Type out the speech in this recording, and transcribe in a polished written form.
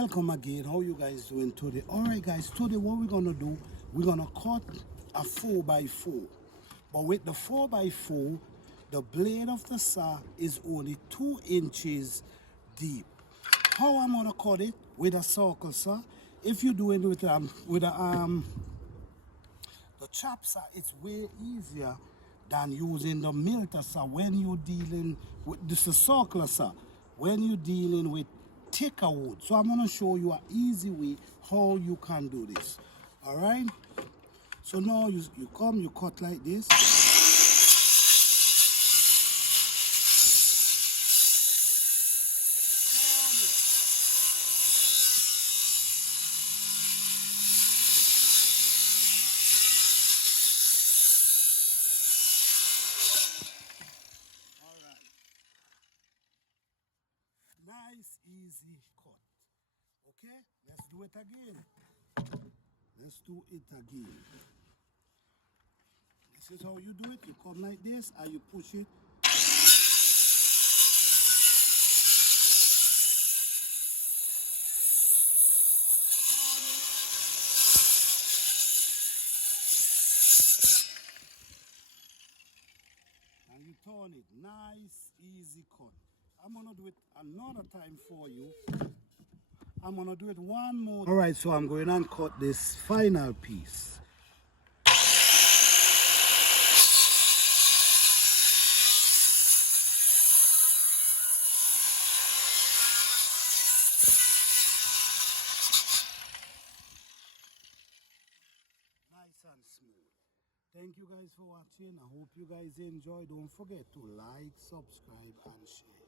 Welcome again. How you guys doing today? Alright guys, today what we're gonna do, we're gonna cut a 4x4. But with the 4x4, the blade of the saw is only 2 inches deep. How I'm gonna cut it? With a circle saw. If you do it with the chop saw, it's way easier than using the milter saw when you're dealing with this is a circular saw. When you're dealing with thicker wood. So I'm gonna show you an easy way how you can do this. Alright? So now you come, you cut like this. Nice, easy cut. Okay, let's do it again. Let's do it again. This is how you do it. You come like this and you push it. And you turn it. Nice, easy cut. I'm gonna do it another time for you. I'm gonna do it one more. Alright, so I'm going and cut this final piece. Nice and smooth. Thank you guys for watching. I hope you guys enjoy. Don't forget to like, subscribe and share.